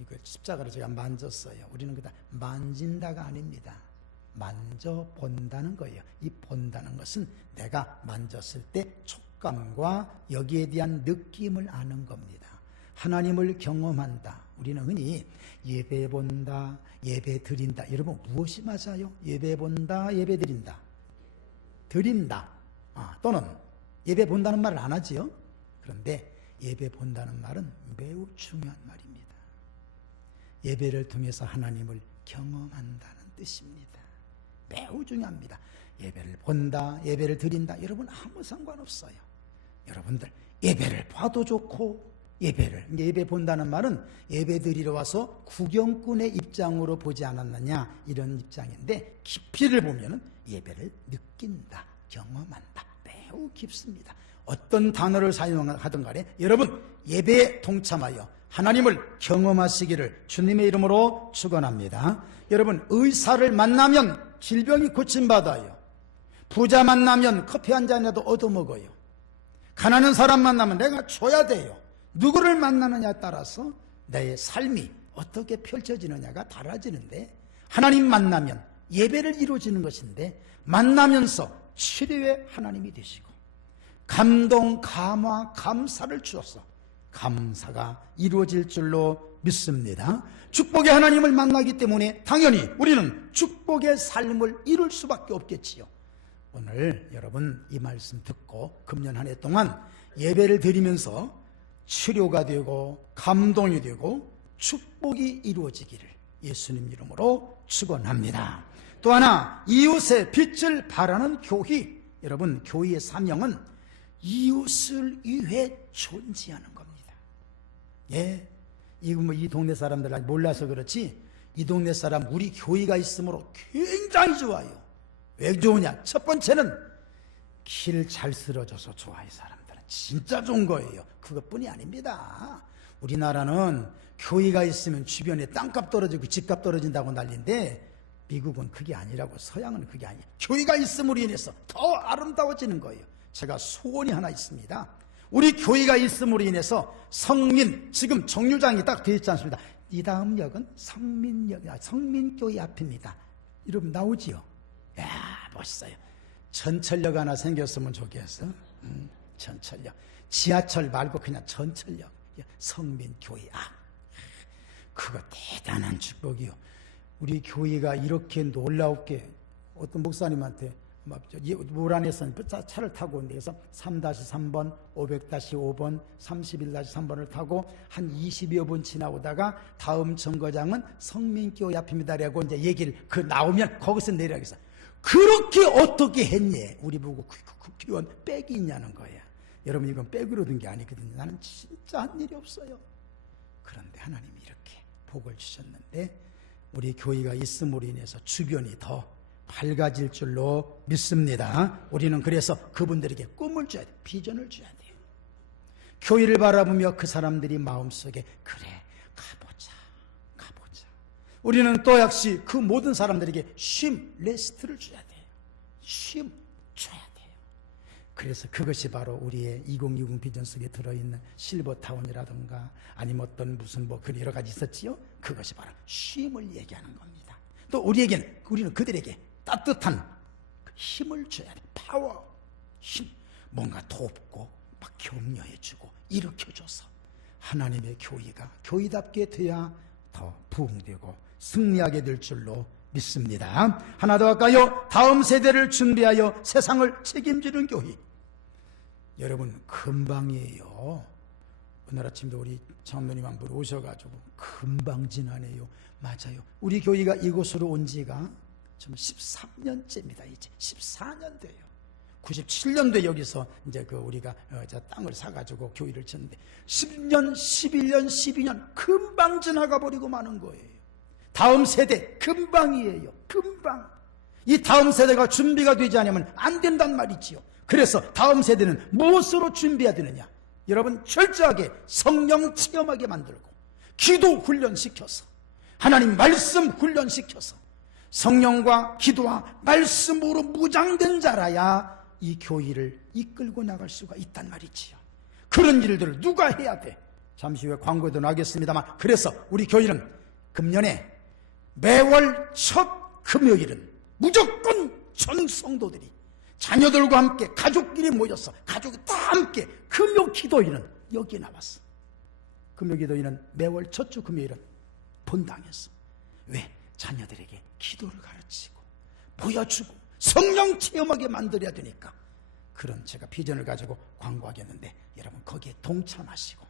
이거 십자가를 제가 만졌어요. 우리는 그다 만진다가 아닙니다. 만져 본다는 거예요. 이 본다는 것은 내가 만졌을 때 촉감과 여기에 대한 느낌을 아는 겁니다. 하나님을 경험한다. 우리는 흔히 예배 본다, 예배 드린다. 여러분 무엇이 맞아요? 예배 본다, 예배 드린다. 드린다. 아, 또는 예배 본다는 말을 안 하지요. 그런데 예배 본다는 말은 매우 중요한 말입니다. 예배를 통해서 하나님을 경험한다는 뜻입니다. 매우 중요합니다. 예배를 본다, 예배를 드린다. 여러분 아무 상관없어요. 여러분들 예배를 봐도 좋고 예배를 예배 본다는 말은 예배 드리러 와서 구경꾼의 입장으로 보지 않았느냐 이런 입장인데 깊이를 보면은 예배를 느낀다, 경험한다. 매우 깊습니다. 어떤 단어를 사용하든 간에 여러분 예배에 동참하여 하나님을 경험하시기를 주님의 이름으로 축원합니다. 여러분 의사를 만나면 질병이 고침받아요. 부자 만나면 커피 한 잔이라도 얻어먹어요. 가난한 사람 만나면 내가 줘야 돼요. 누구를 만나느냐에 따라서 내 삶이 어떻게 펼쳐지느냐가 달라지는데 하나님 만나면 예배를 이루어지는 것인데 만나면서 치료의 하나님이 되시고 감동, 감화, 감사를 주어서 감사가 이루어질 줄로 믿습니다. 축복의 하나님을 만나기 때문에 당연히 우리는 축복의 삶을 이룰 수밖에 없겠지요. 오늘 여러분 이 말씀 듣고 금년 한 해 동안 예배를 드리면서 치료가 되고 감동이 되고 축복이 이루어지기를 예수님 이름으로 축원합니다. 또 하나 이웃의 빛을 바라는 교회 여러분 교회의 사명은 이웃을 위해 존재하는 겁니다. 예, 이거 뭐 이 동네 사람들 몰라서 그렇지 이 동네 사람 우리 교회가 있으므로 굉장히 좋아요. 왜 좋으냐? 첫 번째는 길잘 쓸어줘서 좋아요 사람들은 진짜 좋은 거예요. 그것뿐이 아닙니다. 우리나라는 교회가 있으면 주변에 땅값 떨어지고 집값 떨어진다고 난리인데 미국은 그게 아니라고 서양은 그게 아니에요. 교회가 있음으로 인해서 더 아름다워지는 거예요. 제가 소원이 하나 있습니다. 우리 교회가 있음으로 인해서 성민 지금 정류장이 딱 되어 있지 않습니다. 이 다음 역은 성민역, 아, 성민교회 앞입니다. 여러분 나오지요? 야 멋있어요. 전철역 하나 생겼으면 좋겠어. 음, 전철역. 지하철 말고 그냥 전철역. 성민교회 앞. 그거 대단한 축복이요. 우리 교회가 이렇게 놀라웠게 어떤 목사님한테 물 안에서는 차를 타고 온 데에서 3-3번, 500-5번, 31-3번을 타고 한 20여 분 지나오다가 다음 정거장은 성민교회 앞입니다라고 이제 얘기를 그 나오면 거기서 내려가겠어. 그렇게 어떻게 했니? 우리 보고 국회의원 그, 그, 그 백이 있냐는 거야. 여러분 이건 백으로 든 게 아니거든요. 나는 진짜 한 일이 없어요. 그런데 하나님이 이렇게 복을 주셨는데 우리 교회가 있음으로 인해서 주변이 더 밝아질 줄로 믿습니다. 우리는 그래서 그분들에게 꿈을 줘야 돼. 비전을 줘야 돼요. 교회를 바라보며 그 사람들이 마음속에 그래 가보자 가보자. 우리는 또 역시 그 모든 사람들에게 쉼 레스트를 줘야 돼요. 쉼 줘야 돼요. 그래서 그것이 바로 우리의 2020 비전 속에 들어 있는 실버 타운이라든가 아니면 어떤 무슨 뭐 그런 여러 가지 있었지요. 그것이 바로 쉼을 얘기하는 겁니다. 또 우리에게는 우리는 그들에게 따뜻한 힘을 줘야 돼. 파워, 힘. 뭔가 돕고 막 격려해주고 일으켜줘서 하나님의 교회가 교회답게 돼야 더 부흥되고 승리하게 될 줄로 믿습니다. 하나 더 할까요? 다음 세대를 준비하여 세상을 책임지는 교회. 여러분 금방이에요. 오늘 아침도 우리 장로님 한분 오셔가지고 금방 지나네요. 맞아요. 우리 교회가 이곳으로 온 지가 지금 13년째입니다. 이제 14년 돼요. 97년도에 여기서 이제 그 우리가 어, 땅을 사가지고 교회를 쳤는데 10년, 11년, 12년 금방 지나가 버리고 마는 거예요. 다음 세대 금방이에요. 금방. 이 다음 세대가 준비가 되지 않으면 안 된단 말이지요. 그래서 다음 세대는 무엇으로 준비해야 되느냐? 여러분 철저하게 성령 체험하게 만들고 기도 훈련시켜서 하나님 말씀 훈련시켜서 성령과 기도와 말씀으로 무장된 자라야 이 교회를 이끌고 나갈 수가 있단 말이지요. 그런 일들을 누가 해야 돼? 잠시 후에 광고에도 나겠습니다만 그래서 우리 교인은 금년에 매월 첫 금요일은 무조건 전 성도들이 자녀들과 함께 가족끼리 모여서 가족이 다 함께 금요 기도일은 여기에 나왔어. 금요 기도일은 매월 첫 주 금요일은 본당했어. 왜? 자녀들에게 기도를 가르치고 보여주고 성령 체험하게 만들어야 되니까 그런 제가 비전을 가지고 광고하겠는데 여러분 거기에 동참하시고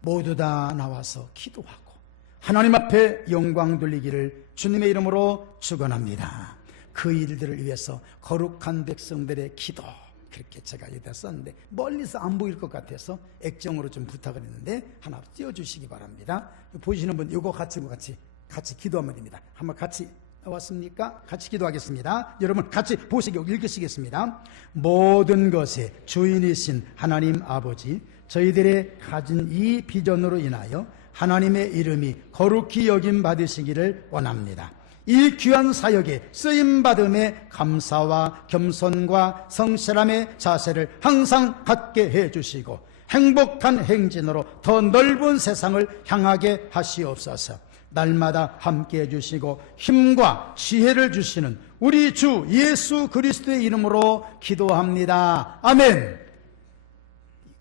모두 다 나와서 기도하고 하나님 앞에 영광 돌리기를 주님의 이름으로 축원합니다. 그 일들을 위해서 거룩한 백성들의 기도 그렇게 제가 여기다 썼는데 멀리서 안 보일 것 같아서 액정으로 좀 부탁을 했는데 하나 띄워주시기 바랍니다. 보시는 분 이거 같이 같이 같이 기도하면 됩니다. 한번 같이 나왔습니까? 같이 기도하겠습니다. 여러분 같이 보시고 읽으시겠습니다. 모든 것의 주인이신 하나님 아버지 저희들의 가진 이 비전으로 인하여 하나님의 이름이 거룩히 여김 받으시기를 원합니다. 이 귀한 사역에 쓰임 받음에 감사와 겸손과 성실함의 자세를 항상 갖게 해 주시고 행복한 행진으로 더 넓은 세상을 향하게 하시옵소서. 날마다 함께 해 주시고 힘과 지혜를 주시는 우리 주 예수 그리스도의 이름으로 기도합니다. 아멘.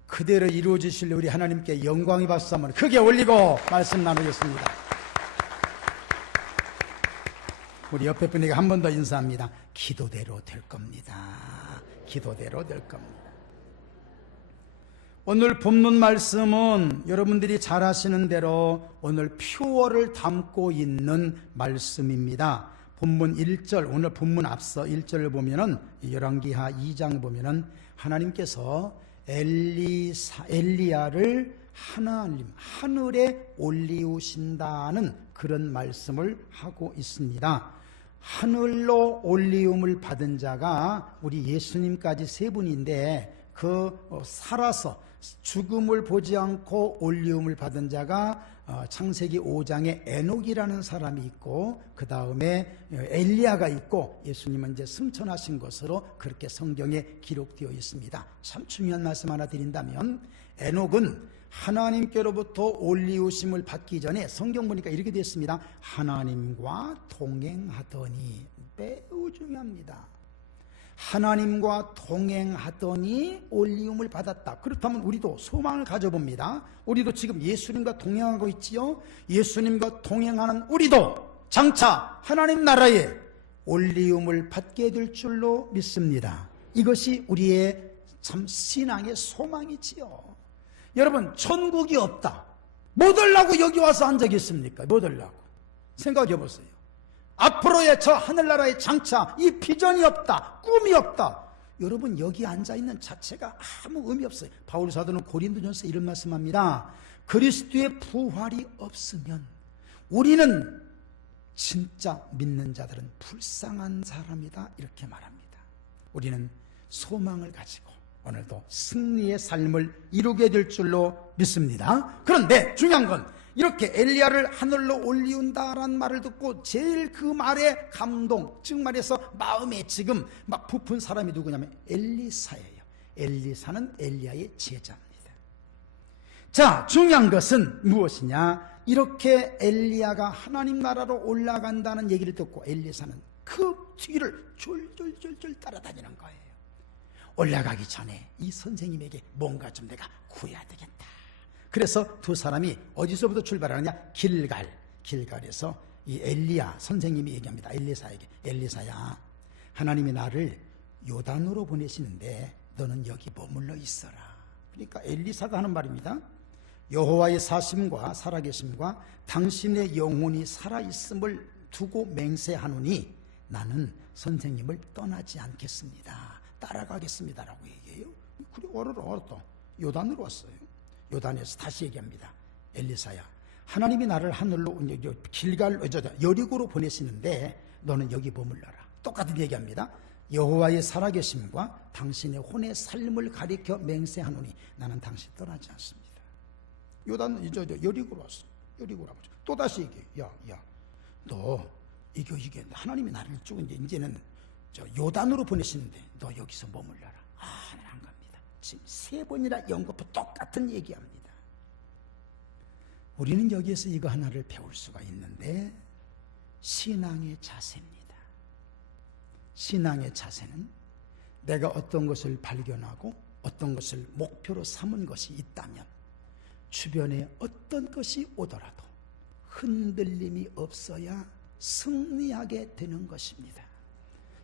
그대로 이루어지실 우리 하나님께 영광이 박수 한번 크게 올리고 말씀 나누겠습니다. 우리 옆에 분에게 한 번 더 인사합니다. 기도대로 될 겁니다. 기도대로 될 겁니다. 오늘 본문 말씀은 여러분들이 잘 아시는 대로 오늘 표어를 담고 있는 말씀입니다. 본문 1절, 오늘 본문 앞서 1절을 보면은 열왕기하 2장 보면은 하나님께서 엘리사, 엘리야를 하나님, 하늘에 올리우신다는 그런 말씀을 하고 있습니다. 하늘로 올리움을 받은 자가 우리 예수님까지 세 분인데 그 어, 살아서 죽음을 보지 않고 올리움을 받은 자가 어, 창세기 5장에 에녹이라는 사람이 있고 그 다음에 엘리야가 있고 예수님은 이제 승천하신 것으로 그렇게 성경에 기록되어 있습니다. 참 중요한 말씀 하나 드린다면 에녹은 하나님께로부터 올리우심을 받기 전에 성경 보니까 이렇게 되어 있습니다. 하나님과 동행하더니 매우 중요합니다. 하나님과 동행하더니 올리움을 받았다. 그렇다면 우리도 소망을 가져봅니다. 우리도 지금 예수님과 동행하고 있지요. 예수님과 동행하는 우리도 장차 하나님 나라에 올리움을 받게 될 줄로 믿습니다. 이것이 우리의 참 신앙의 소망이지요. 여러분, 천국이 없다. 못 올라고 여기 와서 한 적이 있습니까? 못 올라고. 생각해 보세요. 앞으로의 저 하늘나라의 장차 이 비전이 없다. 꿈이 없다. 여러분 여기 앉아 있는 자체가 아무 의미 없어요. 바울 사도는 고린도전서 이런 말씀합니다. 그리스도의 부활이 없으면 우리는 진짜 믿는 자들은 불쌍한 사람이다 이렇게 말합니다. 우리는 소망을 가지고 오늘도 승리의 삶을 이루게 될 줄로 믿습니다. 그런데 중요한 건 이렇게 엘리야를 하늘로 올리운다라는 말을 듣고 제일 그 말에 감동, 즉 말해서 마음에 지금 막 부푼 사람이 누구냐면 엘리사예요. 엘리사는 엘리야의 제자입니다. 자, 중요한 것은 무엇이냐? 이렇게 엘리야가 하나님 나라로 올라간다는 얘기를 듣고 엘리사는 그 뒤를 줄줄줄줄 따라다니는 거예요. 올라가기 전에 이 선생님에게 뭔가 좀 내가 구해야 되겠다. 그래서 두 사람이 어디서부터 출발하느냐? 길갈. 길갈에서 이 엘리야 선생님이 얘기합니다. 엘리사에게. 엘리사야, 하나님이 나를 요단으로 보내시는데 너는 여기 머물러 있어라. 그러니까 엘리사가 하는 말입니다. 여호와의 사심과 살아계심과 당신의 영혼이 살아있음을 두고 맹세하노니 나는 선생님을 떠나지 않겠습니다. 따라가겠습니다라고 얘기해요. 그래 얼어 얼었다. 요단으로 왔어요. 요단에서 다시 얘기합니다. 엘리사야, 하나님이 나를 하늘로 길갈 여리고로 보내시는데 너는 여기 머물러라. 똑같은 얘기합니다. 여호와의 살아계심과 당신의 혼의 삶을 가리켜 맹세하노니 나는 당신 떠나지 않습니다. 요단 이제 여리고로 왔어. 여리고로 아버지. 또 다시 얘기해. 야, 야, 너 이거 이게 하나님이 나를 쭉 이제 이제는 저 요단으로 보내시는데 너 여기서 머물러라. 아, 지금 세 번이나 연거푸 똑같은 얘기합니다. 우리는 여기에서 이거 하나를 배울 수가 있는데 신앙의 자세입니다. 신앙의 자세는 내가 어떤 것을 발견하고 어떤 것을 목표로 삼은 것이 있다면 주변에 어떤 것이 오더라도 흔들림이 없어야 승리하게 되는 것입니다.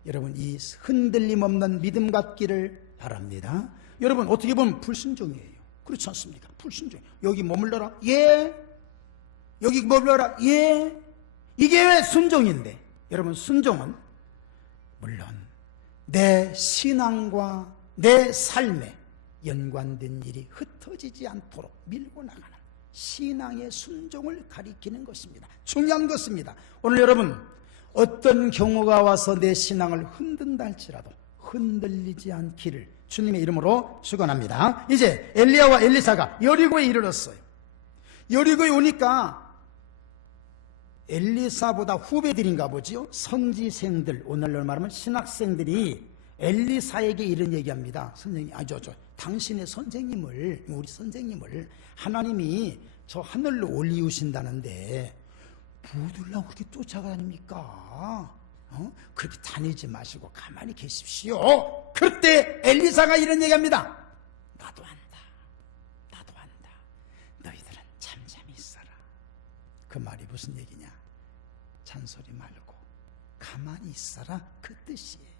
여러분 이 흔들림 없는 믿음 갖기를 바랍니다. 여러분 어떻게 보면 불순종이에요. 그렇지 않습니까? 불순종. 여기 머물러라. 예. 여기 머물러라. 예. 이게 왜 순종인데? 여러분 순종은 물론 내 신앙과 내 삶에 연관된 일이 흩어지지 않도록 밀고 나가는 신앙의 순종을 가리키는 것입니다. 중요한 것입니다. 오늘 여러분 어떤 경우가 와서 내 신앙을 흔든다 할지라도 흔들리지 않기를 주님의 이름으로 축원합니다. 이제 엘리야와 엘리사가 여리고에 이르렀어요. 여리고에 오니까 엘리사보다 후배들인가 보지요. 선지생들 오늘날 말하면 신학생들이 엘리사에게 이런 얘기합니다. 선생님, 아, 저, 저, 당신의 선생님을, 우리 선생님을 하나님이 저 하늘로 올리우신다는데, 부들라고 그렇게 쫓아다닙니까? 어? 그렇게 다니지 마시고 가만히 계십시오. 그때 엘리사가 이런 얘기합니다. 나도 안다. 나도 안다. 너희들은 잠잠히 있어라. 그 말이 무슨 얘기냐? 잔소리 말고 가만히 있어라. 그 뜻이에요.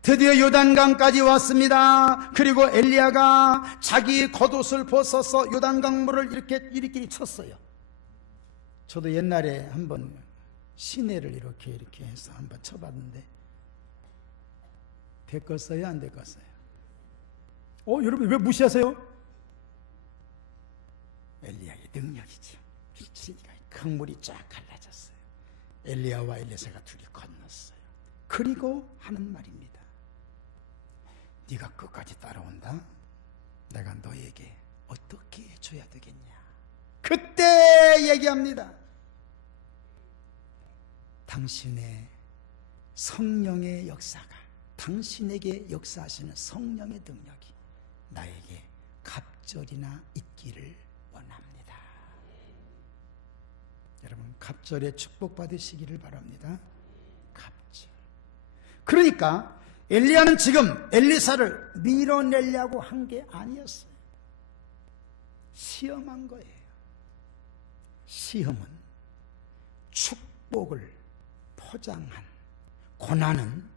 드디어 요단강까지 왔습니다. 그리고 엘리야가 자기 겉옷을 벗어서 요단강물을 이렇게 이리끼리 쳤어요. 저도 옛날에 한번 시내를 이렇게 이렇게 해서 한번 쳐봤는데 됐겠어요? 안 됐겠어요? 어, 여러분 왜 무시하세요? 엘리야의 능력이죠. 미치니까 강물이 쫙 갈라졌어요. 엘리야와 엘리사가 둘이 건넜어요. 그리고 하는 말입니다. 네가 끝까지 따라온다. 내가 너에게 어떻게 해줘야 되겠냐? 그때 얘기합니다. 당신의 성령의 역사가 당신에게 역사하시는 성령의 능력이 나에게 갑절이나 있기를 원합니다. 여러분 갑절에 축복받으시기를 바랍니다. 갑절. 그러니까 엘리야는 지금 엘리사를 밀어내려고 한 게 아니었어요. 시험한 거예요. 시험은 축복을 포장한 고난은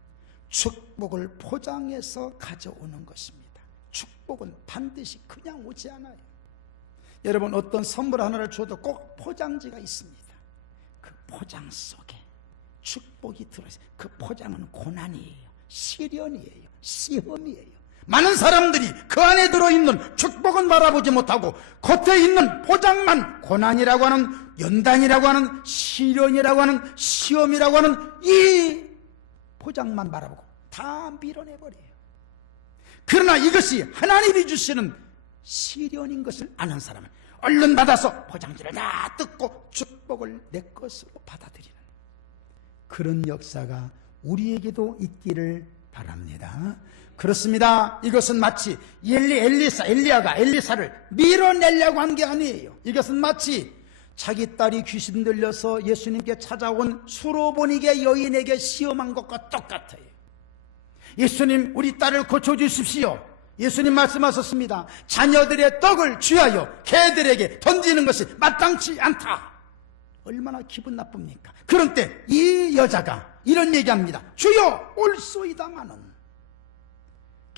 축복을 포장해서 가져오는 것입니다. 축복은 반드시 그냥 오지 않아요. 여러분 어떤 선물 하나를 줘도 꼭 포장지가 있습니다. 그 포장 속에 축복이 들어있어요. 그 포장은 고난이에요. 시련이에요. 시험이에요. 많은 사람들이 그 안에 들어있는 축복은 바라보지 못하고 겉에 있는 포장만 고난이라고 하는 연단이라고 하는 시련이라고 하는 시험이라고 하는 이 포장만 바라보고 다 밀어내버려요. 그러나 이것이 하나님이 주시는 시련인 것을 아는 사람은 얼른 받아서 포장지를 다 뜯고 축복을 내 것으로 받아들이는 그런 역사가 우리에게도 있기를 바랍니다. 그렇습니다. 이것은 마치 엘리, 엘리사, 엘리야가 엘리사를 밀어내려고 한 게 아니에요. 이것은 마치 자기 딸이 귀신 들려서 예수님께 찾아온 수로보니게 여인에게 시험한 것과 똑같아요. 예수님, 우리 딸을 고쳐 주십시오. 예수님 말씀하셨습니다. 자녀들의 떡을 취하여 개들에게 던지는 것이 마땅치 않다. 얼마나 기분 나쁩니까? 그런 때이 여자가 이런 얘기합니다. 주여 올소이다마는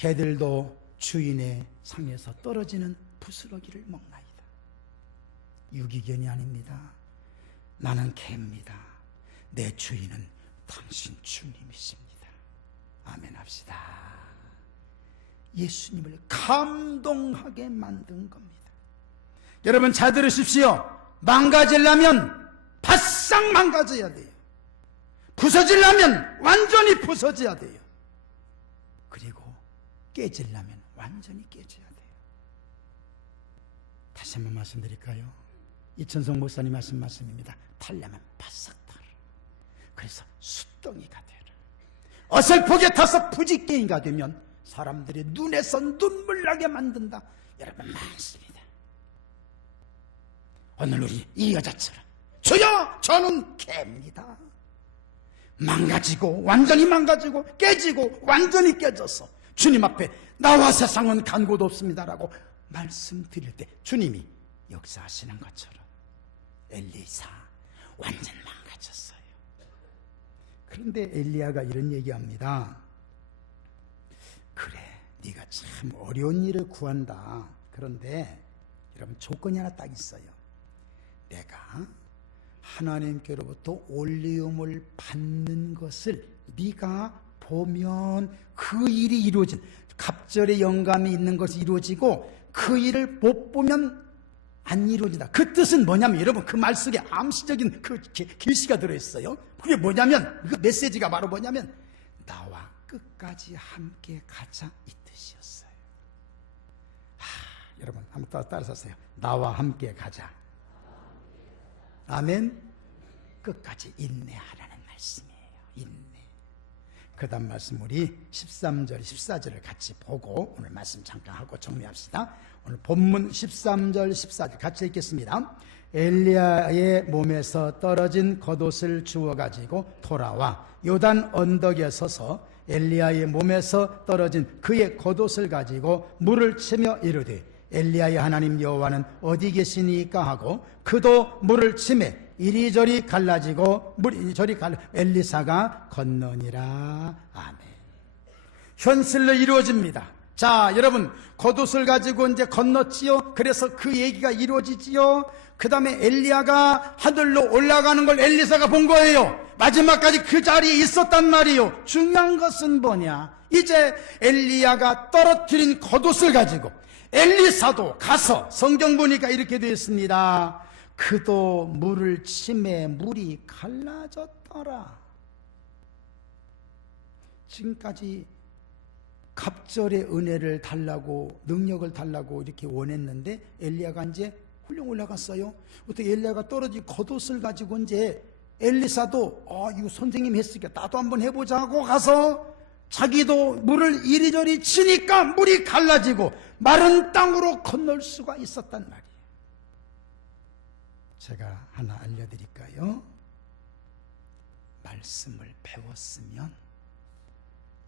개들도 주인의 상에서 떨어지는 부스러기를 먹나이다. 유기견이 아닙니다. 나는 개입니다. 내 주인은 당신 주님이십니다. 아멘 합시다. 예수님을 감동하게 만든 겁니다. 여러분 잘 들으십시오. 망가지려면 바싹 망가져야 돼요. 부서지려면 완전히 부서져야 돼요. 그리고 깨지려면 완전히 깨져야 돼요. 다시 한번 말씀드릴까요? 이천성 목사님 말씀 말씀입니다. 타려면 바싹 타라. 그래서 숫덩이가 되라. 어설프게 타서 부지깽이가 되면 사람들의 눈에서 눈물 나게 만든다. 여러분 많습니다. 오늘 우리 이 여자처럼 주여 저는 개입니다. 망가지고 완전히 망가지고 깨지고 완전히 깨져서 주님 앞에 나와 세상은 간 곳 없습니다라고 말씀드릴 때 주님이 역사하시는 것처럼 엘리사 완전 망가졌어요. 그런데 엘리야가 이런 얘기합니다. 그래, 네가 참 어려운 일을 구한다. 그런데 여러분 조건이 하나 딱 있어요. 내가 하나님께로부터 올리움을 받는 것을 네가 보면 그 일이 이루어진 갑절의 영감이 있는 것이 이루어지고 그 일을 못 보면 안 이루어진다. 그 뜻은 뭐냐면 여러분 그 말 속에 암시적인 그 기- 계시가 들어있어요. 그게 뭐냐면 그 메시지가 바로 뭐냐면 나와 끝까지 함께 가자 이 뜻이었어요. 하, 여러분 한번 따라 따라서세요. 나와 함께 가자. 아멘. 끝까지 인내하라는 말씀이에요. 인내. 그 다음 말씀 우리 13절, 14절을 같이 보고 오늘 말씀 잠깐 하고 정리합시다. 오늘 본문 13절, 14절 같이 읽겠습니다. 엘리야의 몸에서 떨어진 겉옷을 주워 가지고 돌아와 요단 언덕에 서서 엘리야의 몸에서 떨어진 그의 겉옷을 가지고 물을 치며 이르되 엘리야의 하나님 여호와는 어디 계시니까 하고 그도 물을 치매 이리저리 갈라지고 물이 저리 갈라 엘리사가 건너니라 아멘. 현실로 이루어집니다. 자, 여러분, 겉옷을 가지고 이제 건넜지요? 그래서 그 얘기가 이루어지지요? 그 다음에 엘리야가 하늘로 올라가는 걸 엘리사가 본 거예요. 마지막까지 그 자리에 있었단 말이에요. 중요한 것은 뭐냐? 이제 엘리야가 떨어뜨린 겉옷을 가지고 엘리사도 가서 성경 보니까 이렇게 되어 있습니다. 그도 물을 침에 물이 갈라졌더라. 지금까지 갑절의 은혜를 달라고 능력을 달라고 이렇게 원했는데 엘리야가 이제 훌륭 올라갔어요. 어떻게 엘리야가 떨어진 겉옷을 가지고 이제 엘리사도 아 이거 선생님 했으니까 나도 한번 해보자 하고 가서 자기도 물을 이리저리 치니까 물이 갈라지고 마른 땅으로 건널 수가 있었단 말이에요. 제가 하나 알려드릴까요? 말씀을 배웠으면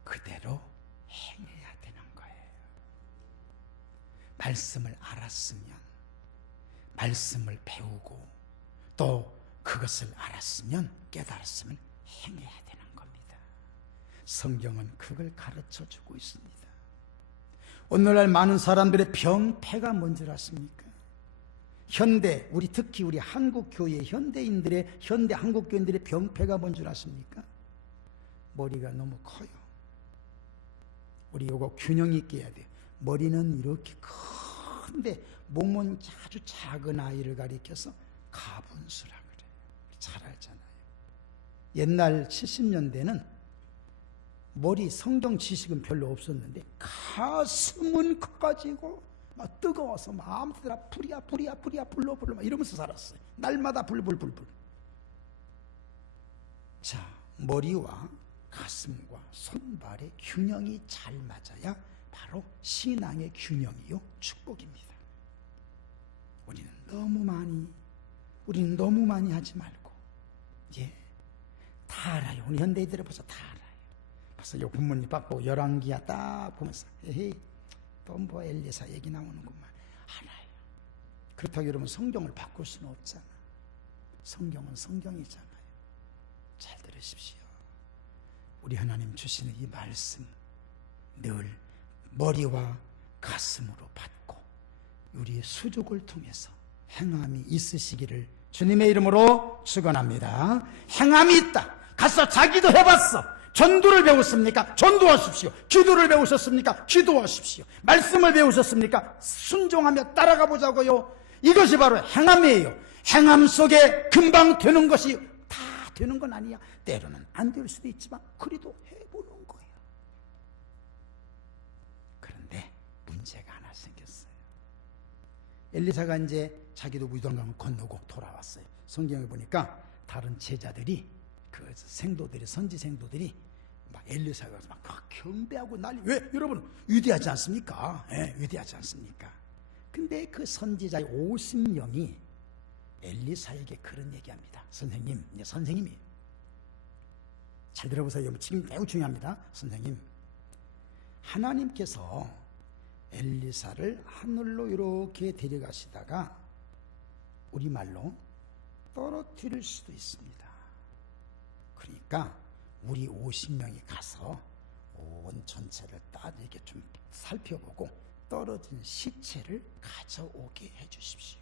그대로 행해야 되는 거예요. 말씀을 알았으면, 말씀을 배우고, 또 그것을 알았으면, 깨달았으면 행해야 되는 겁니다. 성경은 그걸 가르쳐 주고 있습니다. 오늘날 많은 사람들의 병폐가 뭔지 아십니까? 현대, 우리 특히 우리 한국 교회 현대인들의 현대 한국 교인들의 병폐가 뭔지 아십니까? 머리가 너무 커요. 우리 요거 균형 있게 해야 돼요. 머리는 이렇게 큰데 몸은 아주 작은 아이를 가리켜서 가분수라 그래요. 잘 알잖아요. 옛날 70년대는 머리 성경 지식은 별로 없었는데 가슴은 커가지고 막 뜨거워서 마음대로 불이야 불이야 불이야 불러 불러 막 이러면서 살았어요. 날마다 불불불불. 자 머리와 가슴과 손발의 균형이 잘 맞아야 바로 신앙의 균형이요 축복입니다. 우리는 너무 많이 우리는 너무 많이 하지 말고 예. 다 알아요. 우리 현대인들을 벌써 다 알아요. 벌써 요 부모님 딱 보고 열왕기야 딱 보면서 에헤이 또 뭐 엘리사 얘기 나오는구만 알아요. 그렇다고 여러분 성경을 바꿀 수는 없잖아. 성경은 성경이잖아요. 잘 들으십시오. 우리 하나님 주시는 이 말씀 늘 머리와 가슴으로 받고 우리의 수족을 통해서 행함이 있으시기를 주님의 이름으로 축원합니다. 행함이 있다. 가서 자기도 해봤어. 전도를 배웠습니까? 전도하십시오. 기도를 배우셨습니까? 기도하십시오. 말씀을 배우셨습니까? 순종하며 따라가 보자고요. 이것이 바로 행함이에요. 행함 속에 금방 되는 것이 다 되는 건 아니야. 때로는 안 될 수도 있지만 그래도 해보는 거예요. 그런데 문제가 하나 생겼어요. 엘리사가 이제 자기도 무덤강을 건너고 돌아왔어요. 성경에 보니까 다른 제자들이 그 생도들이 선지 생도들이 막 엘리사가 막 경배하고 난리 왜 여러분 위대하지 않습니까? 예, 위대하지 않습니까? 근데 그 선지자의 50명이 엘리사에게 그런 얘기합니다. 선생님, 이제 선생님이 잘 들어보세요. 지금 매우 중요합니다. 선생님, 하나님께서 엘리사를 하늘로 이렇게 데려가시다가 우리말로 떨어뜨릴 수도 있습니다. 그러니까 우리 50명이 가서 온 전체를 딱 이렇게 좀 살펴보고 떨어진 시체를 가져오게 해 주십시오.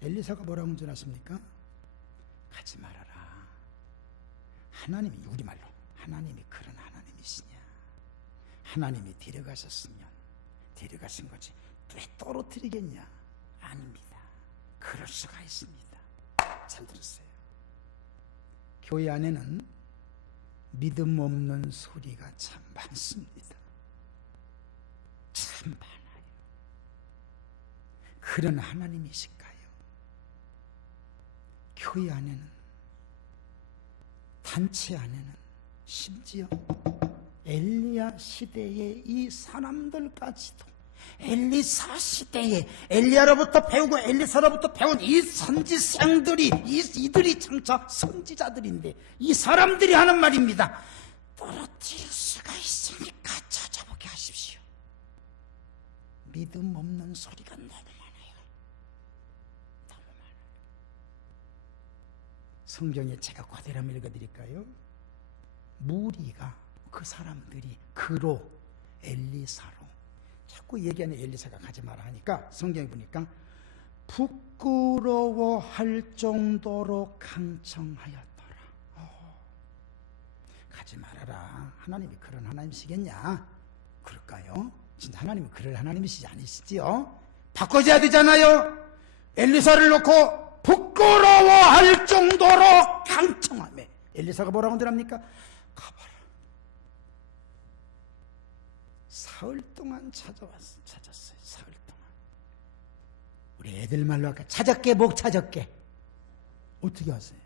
엘리사가 뭐라고 운전하십니까? 가지 말아라. 하나님이 우리말로 하나님이 그런 하나님이시냐? 하나님이 데려가셨으면 데려가신 거지 왜 떨어뜨리겠냐? 아닙니다. 그럴 수가 있습니다. 잘 들었어요. 교회 안에는 믿음 없는 소리가 참 많습니다. 참 많아요. 그런 하나님이실까요? 교회 안에는 단체 안에는 심지어 엘리야 시대의 이 사람들까지도 엘리사 시대에 엘리야로부터 배우고 엘리사로부터 배운 이 선지생들이 이, 이들이 장차 선지자들인데 이 사람들이 하는 말입니다. 떨어뜨릴 수가 있으니까 찾아보게 하십시오. 믿음 없는 소리가 너무 많아요. 너무 많아요. 성경에 제가 과대로 한번 읽어드릴까요? 무리가 그 사람들이 그로 엘리사로 자꾸 얘기하는 엘리사가 가지 마라 하니까 성경에 보니까 부끄러워할 정도로 강청하였더라. 어, 가지 말아라. 하나님이 그런 하나님이시겠냐? 그럴까요? 진짜 하나님은 그럴 하나님이시지 아니시지요? 바꿔줘야 되잖아요. 엘리사를 놓고 부끄러워할 정도로 강청하며 엘리사가 뭐라고 하더랍니까? 가봐라. 사흘 동안 찾아왔어, 찾았어요. 사흘 동안. 우리 애들 말로 할까? 찾았게, 목 찾았게. 어떻게 하세요?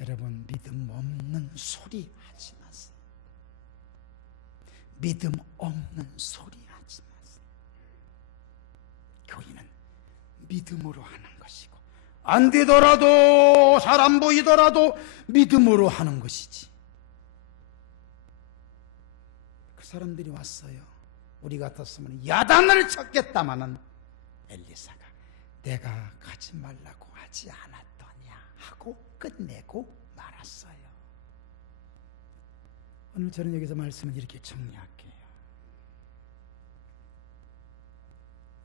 여러분, 믿음 없는 소리 하지 마세요. 믿음 없는 소리 하지 마세요. 교회는 믿음으로 하는 것이고, 안 되더라도, 잘안 보이더라도 믿음으로 하는 것이지. 사람들이 왔어요. 우리 같았으면 야단을 쳤겠다마는 엘리사가 내가 가지 말라고 하지 않았더냐 하고 끝내고 말았어요. 오늘 저는 여기서 말씀을 이렇게 정리할게요.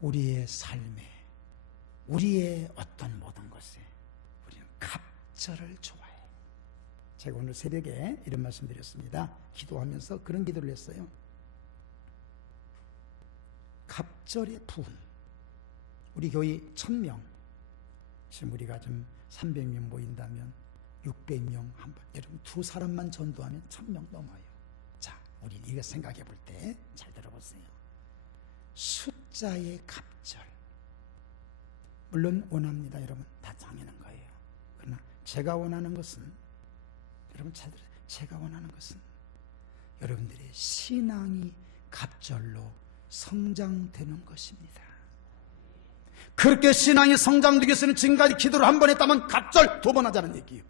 우리의 삶에 우리의 어떤 모든 것에 우리는 갑절을 좋아해. 제가 오늘 새벽에 이런 말씀 드렸습니다. 기도하면서 그런 기도를 했어요. 갑절의 부흥. 우리 교회 천명 지금 우리가 좀 300명 모인다면 600명 한 번. 여러분 두 사람만 전도하면 1000명 넘어요. 자, 우리 이거 생각해 볼 때 잘 들어보세요. 숫자의 갑절. 물론 원합니다, 여러분. 다 당연한 거예요. 그러나 제가 원하는 것은 여러분 잘 들어요. 제가 원하는 것은 여러분들의 신앙이 갑절로 성장되는 것입니다. 그렇게 신앙이 성장되기 위해서는 지금까지 기도를 한 번 했다면 갑절 두 번 하자는 얘기예요.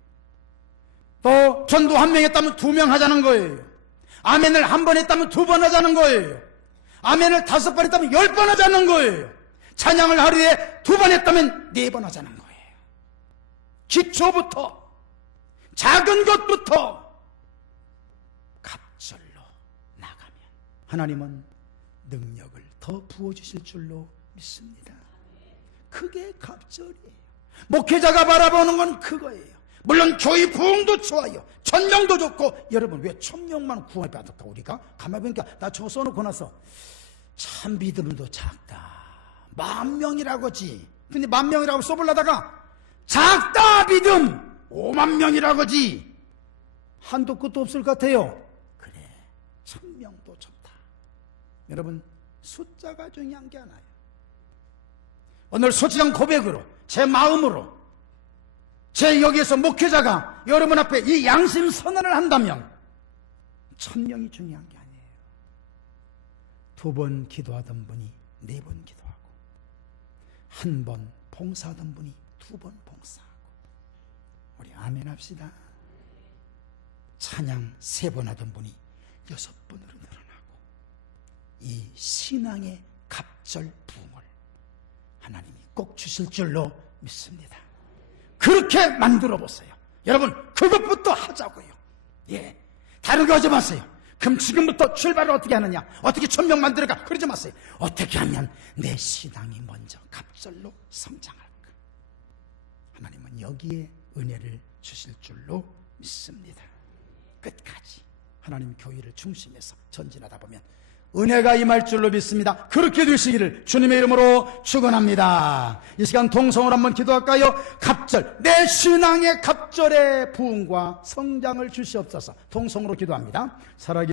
또 전도 한 명 했다면 두 명 하자는 거예요. 아멘을 한 번 했다면 두 번 하자는 거예요. 아멘을 다섯 번 했다면 열 번 하자는 거예요. 찬양을 하루에 두 번 했다면 네 번 하자는 거예요. 기초부터 작은 것부터 갑절로 나가면 하나님은 능력을 더 부어주실 줄로 믿습니다. 그게 갑절이에요. 목회자가 바라보는 건 그거예요. 물론 교회 부흥도 좋아요. 천명도 좋고 여러분 왜 천명만 구원을 받았다 우리가 가만히 보니까 나 저거 써놓고 나서 참 믿음도 작다. 만 명이라고지. 근데 만 명이라고 써보려다가 작다 믿음 오만 명이라고지. 한도 끝도 없을 것 같아요. 그래 천 명도 좋다. 여러분 숫자가 중요한 게 아니에요. 오늘 솔직한 고백으로 제 마음으로 제 여기에서 목회자가 여러분 앞에 이 양심 선언을 한다면 천 명이 중요한 게 아니에요. 두 번 기도하던 분이 네 번 기도하고 한 번 봉사하던 분이 두 번 봉사하고 우리 아멘 합시다. 찬양 세 번 하던 분이 여섯 번으로 늘어나고 이 신앙의 갑절 부흥을 하나님이 꼭 주실 줄로 믿습니다. 그렇게 만들어 보세요. 여러분, 그것부터 하자고요. 예. 거 하지 마세요. 그럼 지금부터 출발을 어떻게 하느냐? 어떻게 천명 만들어가? 그러지 마세요. 어떻게 하면 내 신앙이 먼저 갑절로 성장할까? 하나님은 여기에 은혜를 주실 줄로 믿습니다. 끝까지 하나님 교회를 중심에서 전진하다 보면 은혜가 임할 줄로 믿습니다. 그렇게 되시기를 주님의 이름으로 축원합니다. 이 시간 동성을 한번 기도할까요? 갑절 내 신앙의 갑절의 부흥과 성장을 주시옵소서. 동성으로 기도합니다. 살아계